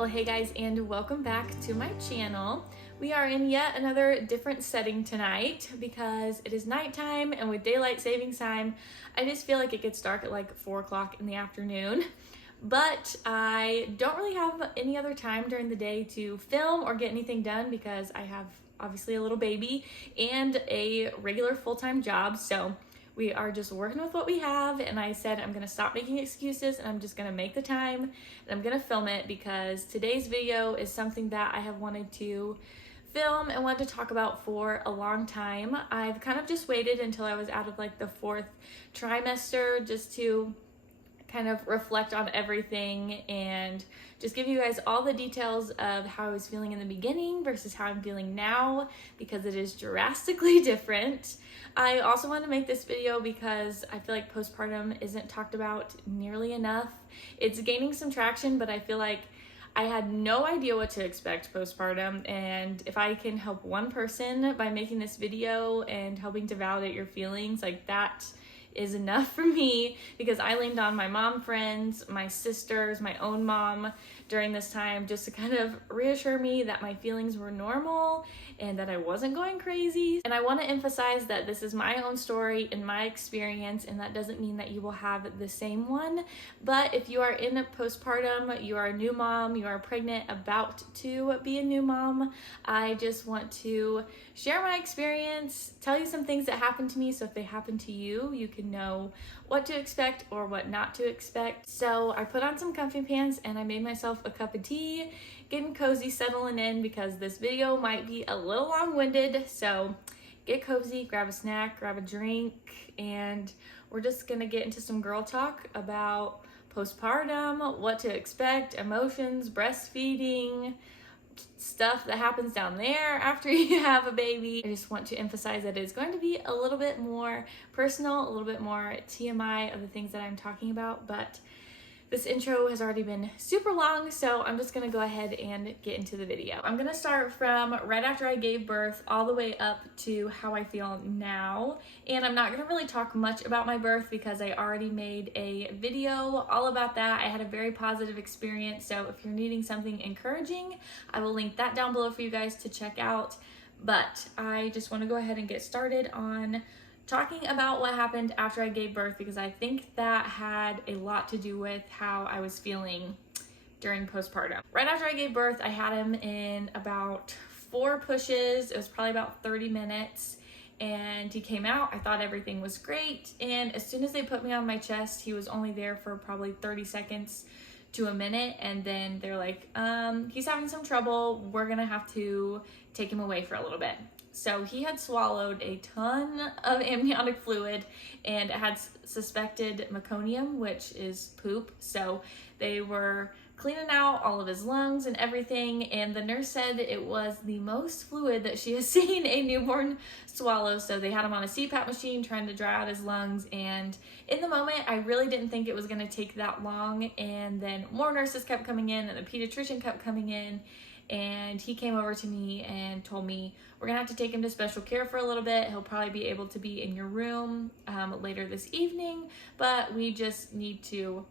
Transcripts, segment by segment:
Well, hey guys, and welcome back to my channel. We are in yet another different setting tonight because it is nighttime, and with daylight savings time, I just feel like it gets dark at like 4 o'clock in the afternoon. But I don't really have any other time during the day to film or get anything done because I have obviously a little baby and a regular full-time job. So we are just working with what we have, and I said I'm gonna stop making excuses and I'm just gonna make the time and I'm gonna film it because today's video is something that I have wanted to film and wanted to talk about for a long time. I've kind of just waited until I was out of like the 4th trimester just to kind of reflect on everything and just give you guys all the details of how I was feeling in the beginning versus how I'm feeling now, because it is drastically different. I also want to make this video because I feel like postpartum isn't talked about nearly enough. It's gaining some traction, but I feel like I had no idea what to expect postpartum, and if I can help one person by making this video and helping to validate your feelings, like that is enough for me, because I leaned on my mom friends, my sisters, my own mom during this time just to kind of reassure me that my feelings were normal and that I wasn't going crazy. And I want to emphasize that this is my own story and my experience, and that doesn't mean that you will have the same one. But if you are in a postpartum, you are a new mom, you are pregnant, about to be a new mom, I just want to share my experience, tell you some things that happened to me, so if they happen to you, you can know what to expect or what not to expect. So I put on some comfy pants and I made myself a cup of tea, getting cozy, settling in, because this video might be a little long-winded. So get cozy, grab a snack, grab a drink, and we're just gonna get into some girl talk about postpartum, what to expect, emotions, breastfeeding, stuff that happens down there after you have a baby. I just want to emphasize that it's going to be a little bit more personal, a little bit more TMI of the things that I'm talking about, but this intro has already been super long, so I'm just gonna go ahead and get into the video. I'm gonna start from right after I gave birth all the way up to how I feel now. And I'm not gonna really talk much about my birth because I already made a video all about that. I had a very positive experience, so if you're needing something encouraging, I will link that down below for you guys to check out. But I just wanna go ahead and get started on talking about what happened after I gave birth, because I think that had a lot to do with how I was feeling during postpartum. Right after I gave birth, I had him in about 4 pushes. It was probably about 30 minutes, and he came out. I thought everything was great, and as soon as they put me on my chest, he was only there for probably 30 seconds to a minute, and then they're like, he's having some trouble. We're gonna have to take him away for a little bit. So he had swallowed a ton of amniotic fluid, and it had suspected meconium, which is poop. So they were cleaning out all of his lungs and everything, and the nurse said it was the most fluid that she has seen a newborn swallow. So they had him on a CPAP machine trying to dry out his lungs, and in the moment I really didn't think it was going to take that long, and then more nurses kept coming in and the pediatrician kept coming in, and he came over to me and told me, we're gonna have to take him to special care for a little bit. He'll probably be able to be in your room later this evening, but we just need to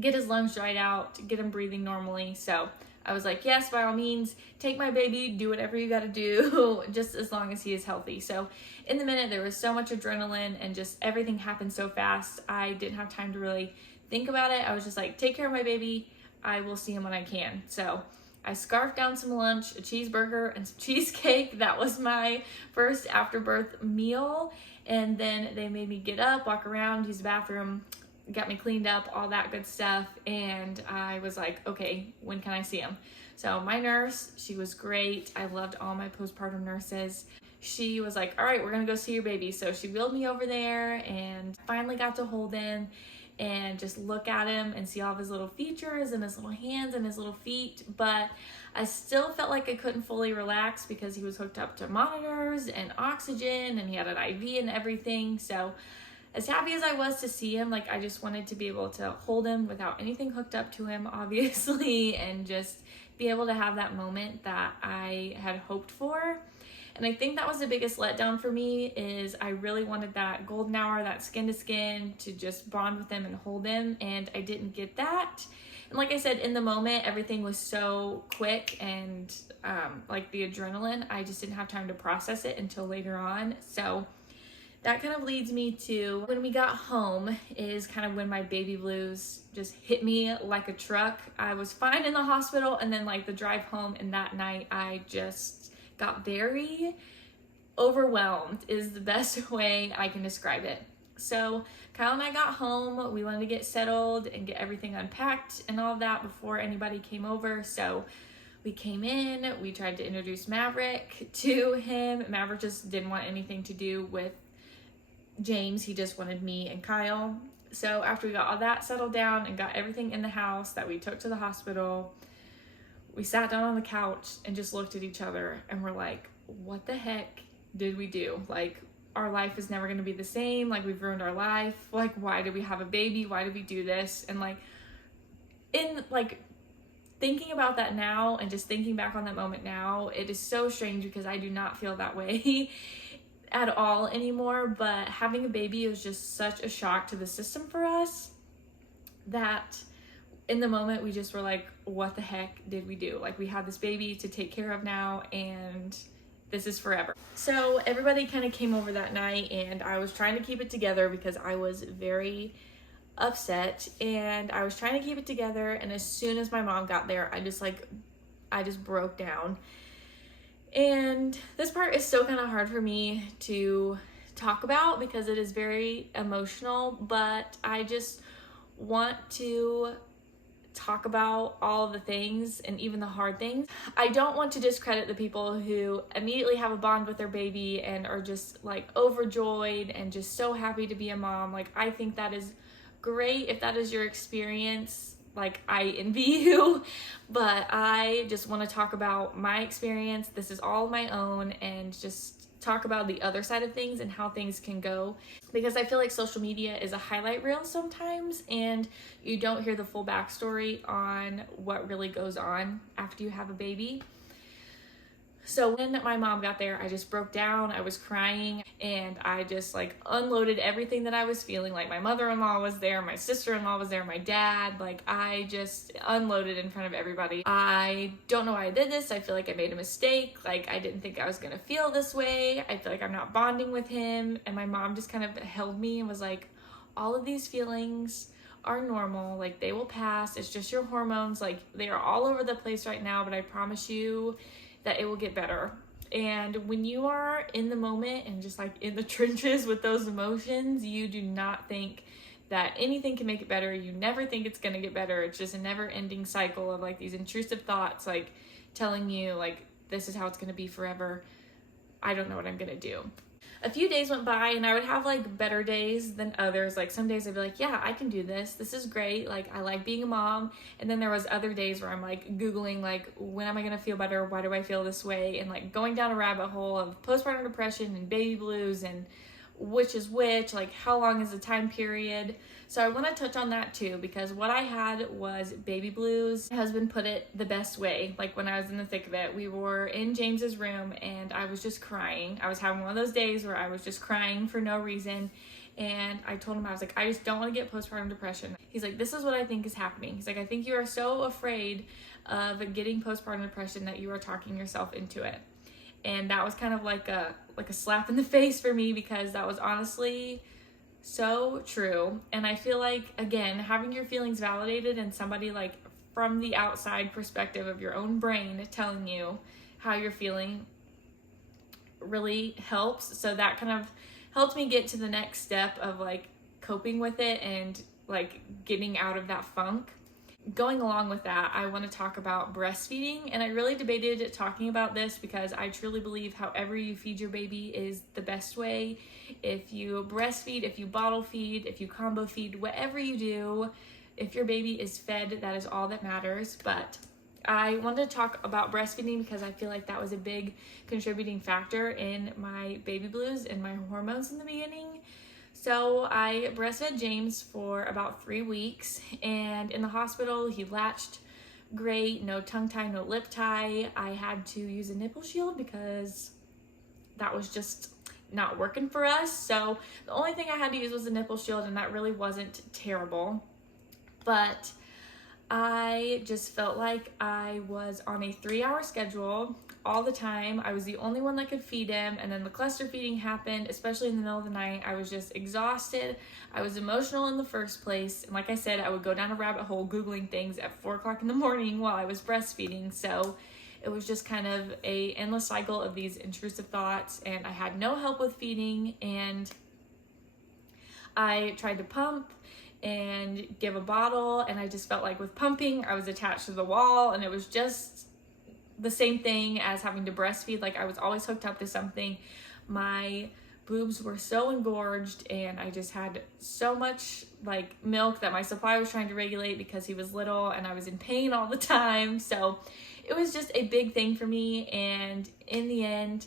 get his lungs dried out, get him breathing normally. So I was like, yes, by all means, take my baby, do whatever you gotta do, just as long as he is healthy. So in the minute, there was so much adrenaline and just everything happened so fast. I didn't have time to really think about it. I was just like, take care of my baby. I will see him when I can. So I scarfed down some lunch, a cheeseburger and some cheesecake. That was my first after-birth meal. And then they made me get up, walk around, use the bathroom, got me cleaned up, all that good stuff. And I was like, okay, when can I see him? So my nurse, she was great. I loved all my postpartum nurses. She was like, all right, we're gonna go see your baby. So she wheeled me over there and finally got to hold him and just look at him and see all of his little features and his little hands and his little feet. But I still felt like I couldn't fully relax because he was hooked up to monitors and oxygen and he had an IV and everything. So as happy as I was to see him, like I just wanted to be able to hold him without anything hooked up to him, obviously, and just be able to have that moment that I had hoped for. And I think that was the biggest letdown for me, is I really wanted that golden hour, that skin to skin, to just bond with him and hold him, and I didn't get that. And like I said, in the moment, everything was so quick and like the adrenaline, I just didn't have time to process it until later on. So that kind of leads me to when we got home is kind of when my baby blues just hit me like a truck. I was fine in the hospital, and then like the drive home and that night I just got very overwhelmed is the best way I can describe it. So Kyle and I got home. We wanted to get settled and get everything unpacked and all of that before anybody came over. So we came in, we tried to introduce Maverick to him. Maverick just didn't want anything to do with James. He just wanted me and Kyle. So after we got all that settled down and got everything in the house that we took to the hospital, we sat down on the couch and just looked at each other and we're like, what the heck did we do? Like, our life is never going to be the same. Like, we've ruined our life. Like, why did we have a baby? Why did we do this? And like, in like thinking about that now and just thinking back on that moment now, it is so strange because I do not feel that way at all anymore. But having a baby was just such a shock to the system for us that in the moment we just were like, what the heck did we do? Like, we have this baby to take care of now, and this is forever. So everybody kind of came over that night, and I was trying to keep it together because I was very upset, and I was trying to keep it together. And as soon as my mom got there, I just broke down. And this part is still kind of hard for me to talk about because it is very emotional, but I just want to talk about all the things and even the hard things. I don't want to discredit the people who immediately have a bond with their baby and are just like overjoyed and just so happy to be a mom. Like, I think that is great if that is your experience. Like, I envy you, but I just want to talk about my experience. This is all my own, and just talk about the other side of things and how things can go, because I feel like social media is a highlight reel sometimes and you don't hear the full backstory on what really goes on after you have a baby. So when my mom got there, I just broke down. I was crying, and I just like unloaded everything that I was feeling. Like, my mother-in-law was there, my sister-in-law was there, my dad. Like, I just unloaded in front of everybody. I don't know why I did this. I feel like I made a mistake. Like, I didn't think I was gonna feel this way. I feel like I'm not bonding with him. And my mom just kind of held me and was like, all of these feelings are normal. Like, they will pass. It's just your hormones. Like, they are all over the place right now, but I promise you that it will get better. And when you are in the moment and just like in the trenches with those emotions, you do not think that anything can make it better. You never think it's gonna get better. It's just a never-ending cycle of like these intrusive thoughts like telling you like, this is how it's gonna be forever. I don't know what I'm gonna do. A few days went by, and I would have like better days than others. Like, some days I'd be like, yeah, I can do this. This is great. Like, I like being a mom. And then there was other days where I'm like Googling, like, when am I going to feel better? Why do I feel this way? And like going down a rabbit hole of postpartum depression and baby blues and which is which, like how long is the time period. So I want to touch on that too, because what I had was baby blues. My husband put it the best way. Like, when I was in the thick of it, we were in James's room and I was just crying. I was having one of those days where I was just crying for no reason. And I told him, I was like, I just don't want to get postpartum depression. He's like, this is what I think is happening. He's like, I think you are so afraid of getting postpartum depression that you are talking yourself into it. And that was kind of like a slap in the face for me, because that was honestly so true. And I feel like, again, having your feelings validated and somebody like from the outside perspective of your own brain telling you how you're feeling really helps. So that kind of helped me get to the next step of like coping with it and like getting out of that funk. Going along with that, I want to talk about breastfeeding, and I really debated talking about this because I truly believe however you feed your baby is the best way. If you breastfeed, if you bottle feed, if you combo feed, whatever you do, if your baby is fed, that is all that matters. But I wanted to talk about breastfeeding because I feel like that was a big contributing factor in my baby blues and my hormones in the beginning. So I breastfed James for about 3 weeks, and in the hospital he latched great, no tongue tie, no lip tie. I had to use a nipple shield because that was just not working for us. So the only thing I had to use was a nipple shield, and that really wasn't terrible. But I just felt like I was on a 3-hour schedule all the time. I was the only one that could feed him, and then the cluster feeding happened, especially in the middle of the night. I was just exhausted. I was emotional in the first place, and like I said, I would go down a rabbit hole Googling things at 4 o'clock in the morning while I was breastfeeding, so it was just kind of a endless cycle of these intrusive thoughts, and I had no help with feeding, and I tried to pump and give a bottle, and I just felt like with pumping I was attached to the wall, and it was just the same thing as having to breastfeed. Like I was always hooked up to something. My boobs were so engorged, and I just had so much like milk that my supply was trying to regulate because he was little, and I was in pain all the time. So it was just a big thing for me, and in the end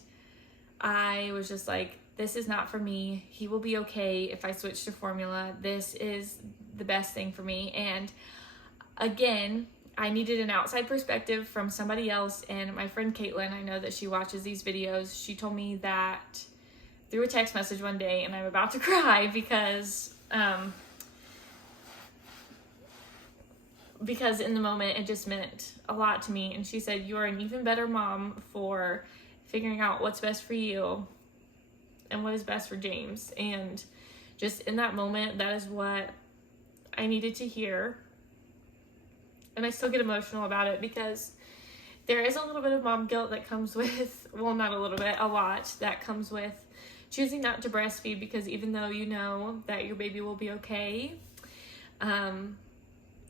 I was just like, this is not for me. He will be okay if I switch to formula. This is the best thing for me. And again, I needed an outside perspective from somebody else, and my friend Caitlin, I know that she watches these videos, she told me that through a text message one day, and I'm about to cry because in the moment it just meant a lot to me. And she said, you are an even better mom for figuring out what's best for you and what is best for James. And just in that moment, that is what I needed to hear. And I still get emotional about it because there is a little bit of mom guilt that comes with, well, not a little bit, a lot that comes with choosing not to breastfeed, because even though you know that your baby will be okay,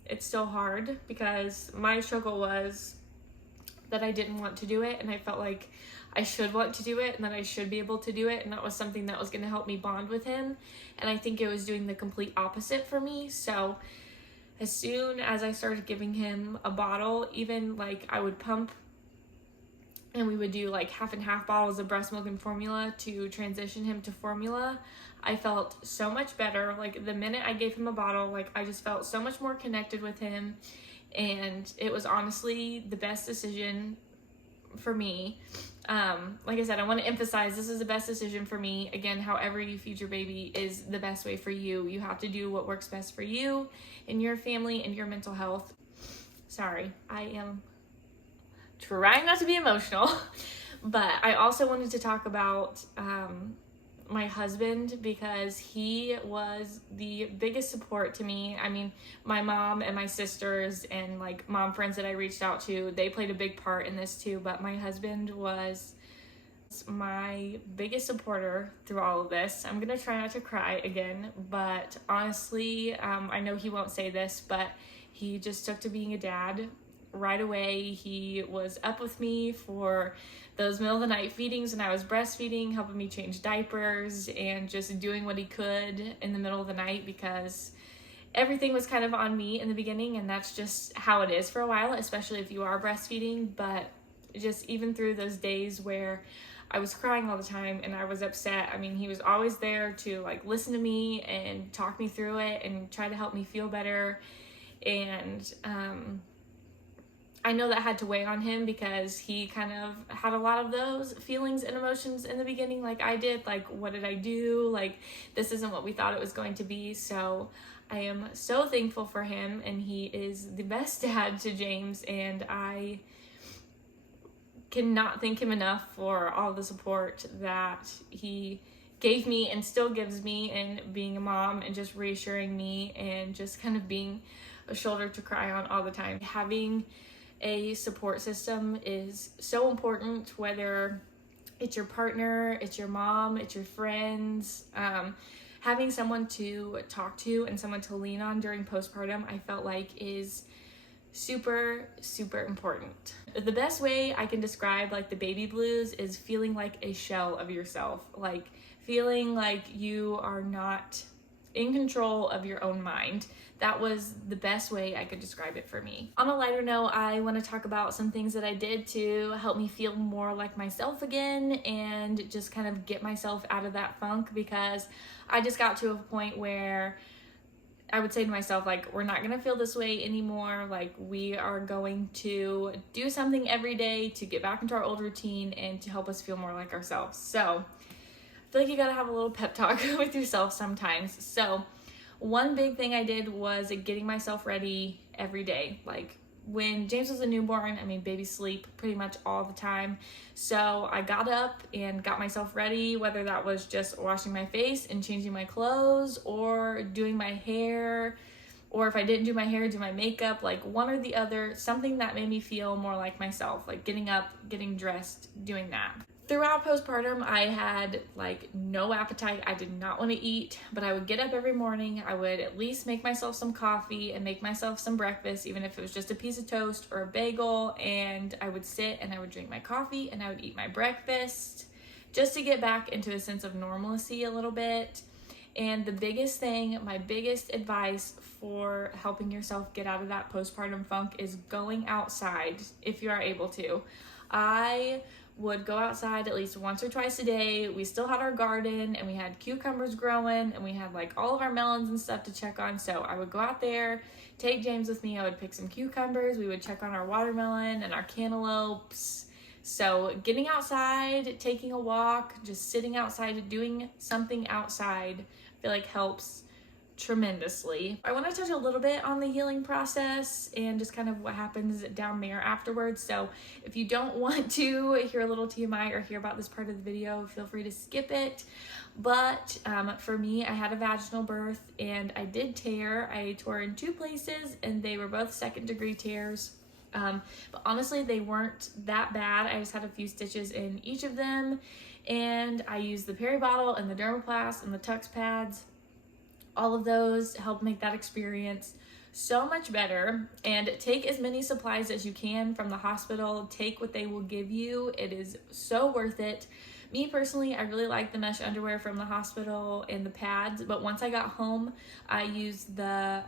it's still hard, because my struggle was that I didn't want to do it, and I felt like I should want to do it, and that I should be able to do it, and that was something that was going to help me bond with him. And I think it was doing the complete opposite for me. So as soon as I started giving him a bottle, even like I would pump and we would do like half and half bottles of breast milk and formula to transition him to formula, I felt so much better. Like the minute I gave him a bottle, like I just felt so much more connected with him, and it was honestly the best decision for me. Like I said, I want to emphasize this is the best decision for me. Again, however you feed your baby is the best way for you. You have to do what works best for you and your family and your mental health. Sorry, I am trying not to be emotional, but I also wanted to talk about my husband, because he was the biggest support to me. I mean, my mom and my sisters and like mom friends that I reached out to, they played a big part in this too, but my husband was my biggest supporter through all of this. I'm gonna try not to cry again, but honestly, I know he won't say this, but he just took to being a dad right away. He was up with me for those middle of the night feedings when I was breastfeeding, helping me change diapers and just doing what he could in the middle of the night, because everything was kind of on me in the beginning, and that's just how it is for a while, especially if you are breastfeeding. But just even through those days where I was crying all the time and I was upset, I mean, he was always there to like listen to me and talk me through it and try to help me feel better. And I know that had to weigh on him, because he kind of had a lot of those feelings and emotions in the beginning like I did. Like, what did I do? Like, this isn't what we thought it was going to be. So I am so thankful for him, and he is the best dad to James, and I cannot thank him enough for all the support that he gave me and still gives me in being a mom, and just reassuring me and just kind of being a shoulder to cry on all the time. Having a support system is so important, whether it's your partner, it's your mom, it's your friends. Having someone to talk to and someone to lean on during postpartum, I felt like is super, super important. The best way I can describe like the baby blues is feeling like a shell of yourself, like feeling like you are not in control of your own mind. That was the best way I could describe it for me. On a lighter note, I want to talk about some things that I did to help me feel more like myself again, and just kind of get myself out of that funk, because I just got to a point where I would say to myself, like, we're not going to feel this way anymore. Like, we are going to do something every day to get back into our old routine and to help us feel more like ourselves. So I feel like you got to have a little pep talk with yourself sometimes. So one big thing I did was getting myself ready every day. Like when James was a newborn, I mean, babies sleep pretty much all the time. So I got up and got myself ready, whether that was just washing my face and changing my clothes or doing my hair, or if I didn't do my hair, do my makeup, like one or the other, something that made me feel more like myself, like getting up, getting dressed, doing that. Throughout postpartum, I had like no appetite. I did not want to eat, but I would get up every morning. I would at least make myself some coffee and make myself some breakfast, even if it was just a piece of toast or a bagel. And I would sit and I would drink my coffee and I would eat my breakfast just to get back into a sense of normalcy a little bit. And the biggest thing, my biggest advice for helping yourself get out of that postpartum funk is going outside if you are able to. I would go outside at least once or twice a day. We still had our garden and we had cucumbers growing and we had like all of our melons and stuff to check on. So I would go out there, take James with me. I would pick some cucumbers. We would check on our watermelon and our cantaloupes. So getting outside, taking a walk, just sitting outside, doing something outside, I feel like helps tremendously. I want to touch a little bit on the healing process and just kind of what happens down there afterwards. So if you don't want to hear a little TMI or hear about this part of the video, feel free to skip it. But for me, I had a vaginal birth and I did tear. I tore in 2 places and they were both 2nd-degree tears. But honestly, they weren't that bad. I just had a few stitches in each of them, and I used the peri-bottle and the dermoplast and the Tux pads. All of those help make that experience so much better. And take as many supplies as you can from the hospital. Take what they will give you. It is so worth it. Me personally, I really like the mesh underwear from the hospital and the pads, but once I got home, I used the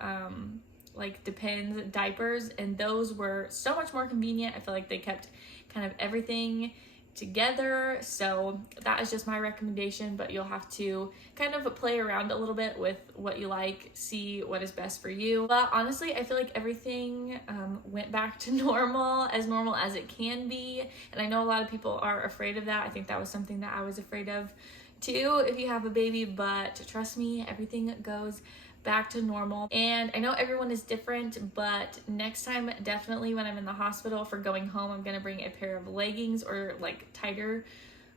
like Depends diapers, and those were so much more convenient. I feel like they kept kind of everything together. So that is just my recommendation, but you'll have to kind of play around a little bit with what you like, see what is best for you. But honestly, I feel like everything went back to normal as it can be. And I know a lot of people are afraid of that. I think that was something that I was afraid of too if you have a baby, but trust me, everything goes back to normal. And I know everyone is different, but next time, definitely when I'm in the hospital for going home, I'm gonna bring a pair of leggings or like tighter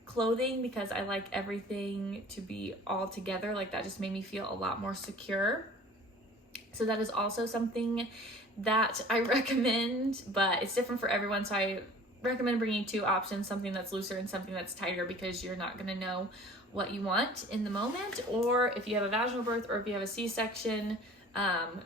clothing because I like everything to be all together. Like that just made me feel a lot more secure. So that is also something that I recommend, but it's different for everyone. So I recommend bringing 2 options, something that's looser and something that's tighter, because you're not gonna know what you want in the moment, or if you have a vaginal birth or if you have a C-section,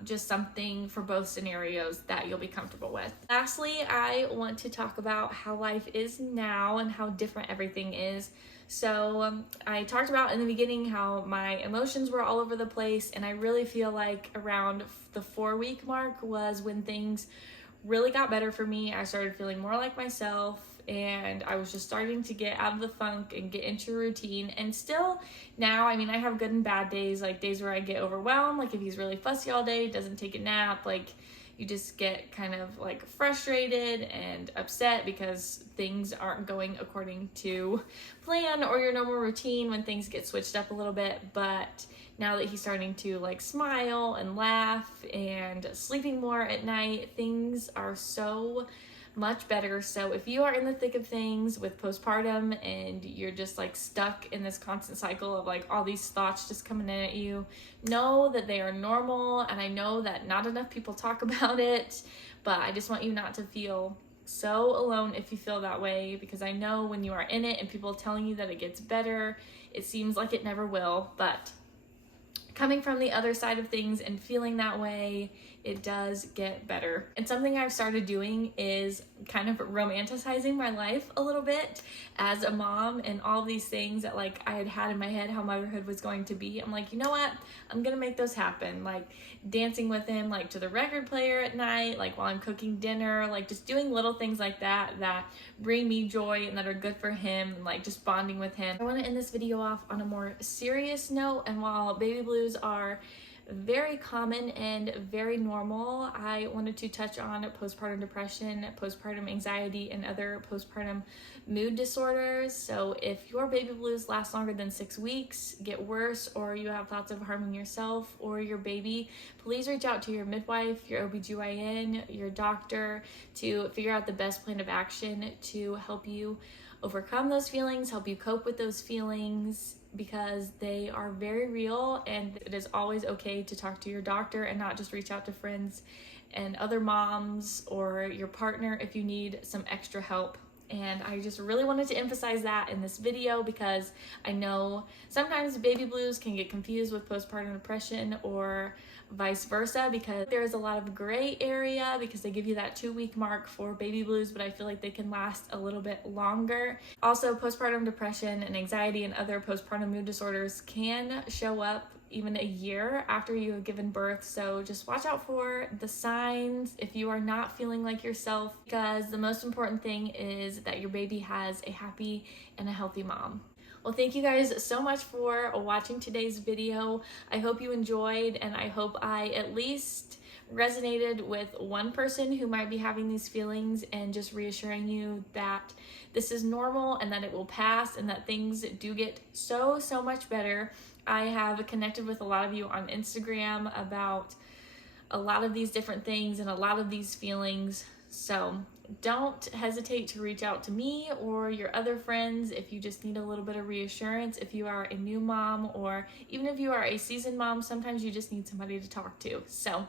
just something for both scenarios that you'll be comfortable with. Lastly, I want to talk about how life is now and how different everything is. So I talked about in the beginning how my emotions were all over the place, and I really feel like around the 4-week mark was when things really got better for me. I started feeling more like myself, and I was just starting to get out of the funk and get into routine. And still now, I mean, I have good and bad days, like days where I get overwhelmed, like if he's really fussy all day, doesn't take a nap, like you just get kind of like frustrated and upset because things aren't going according to plan or your normal routine when things get switched up a little bit. But now that he's starting to like smile and laugh and sleeping more at night, things are so much better. So if you are in the thick of things with postpartum and you're just like stuck in this constant cycle of like all these thoughts just coming in at you, know that they are normal. And I know that not enough people talk about it, but I just want you not to feel so alone if you feel that way, because I know when you are in it and people telling you that it gets better, it seems like it never will. But coming from the other side of things and feeling that way, it does get better. And something I've started doing is kind of romanticizing my life a little bit as a mom and all these things that like I had in my head how motherhood was going to be. I'm like, you know what? I'm gonna make those happen. Like dancing with him, like to the record player at night, like while I'm cooking dinner, like just doing little things like that that bring me joy and that are good for him, and like just bonding with him. I want to end this video off on a more serious note, and while baby blues are very common and very normal. I wanted to touch on postpartum depression, postpartum anxiety, and other postpartum mood disorders. So if your baby blues last longer than 6 weeks, get worse, or you have thoughts of harming yourself or your baby, please reach out to your midwife, your OBGYN, your doctor to figure out the best plan of action to help you overcome those feelings, help you cope with those feelings, because they are very real, and it is always okay to talk to your doctor and not just reach out to friends and other moms or your partner if you need some extra help. And I just really wanted to emphasize that in this video, because I know sometimes baby blues can get confused with postpartum depression or vice versa, because there is a lot of gray area, because they give you that 2-week mark for baby blues, but I feel like they can last a little bit longer. Also, postpartum depression and anxiety and other postpartum mood disorders can show up even a year after you have given birth. So just watch out for the signs if you are not feeling like yourself, because the most important thing is that your baby has a happy and a healthy mom. Well, thank you guys so much for watching today's video. I hope you enjoyed, and I hope I at least resonated with one person who might be having these feelings, and just reassuring you that this is normal and that it will pass, and that things do get so much better. I have connected with a lot of you on Instagram about a lot of these different things and a lot of these feelings. So don't hesitate to reach out to me or your other friends if you just need a little bit of reassurance. If you are a new mom, or even if you are a seasoned mom, sometimes you just need somebody to talk to. So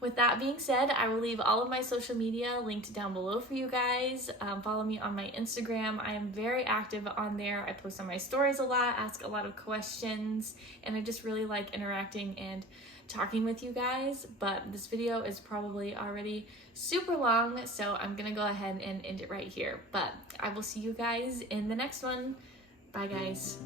with that being said, I will leave all of my social media linked down below for you guys. Follow me on my Instagram. I am very active on there. I post on my stories a lot, ask a lot of questions, and I just really like interacting and talking with you guys. But this video is probably already super long, so I'm gonna go ahead and end it right here. But I will see you guys in the next one. Bye, guys.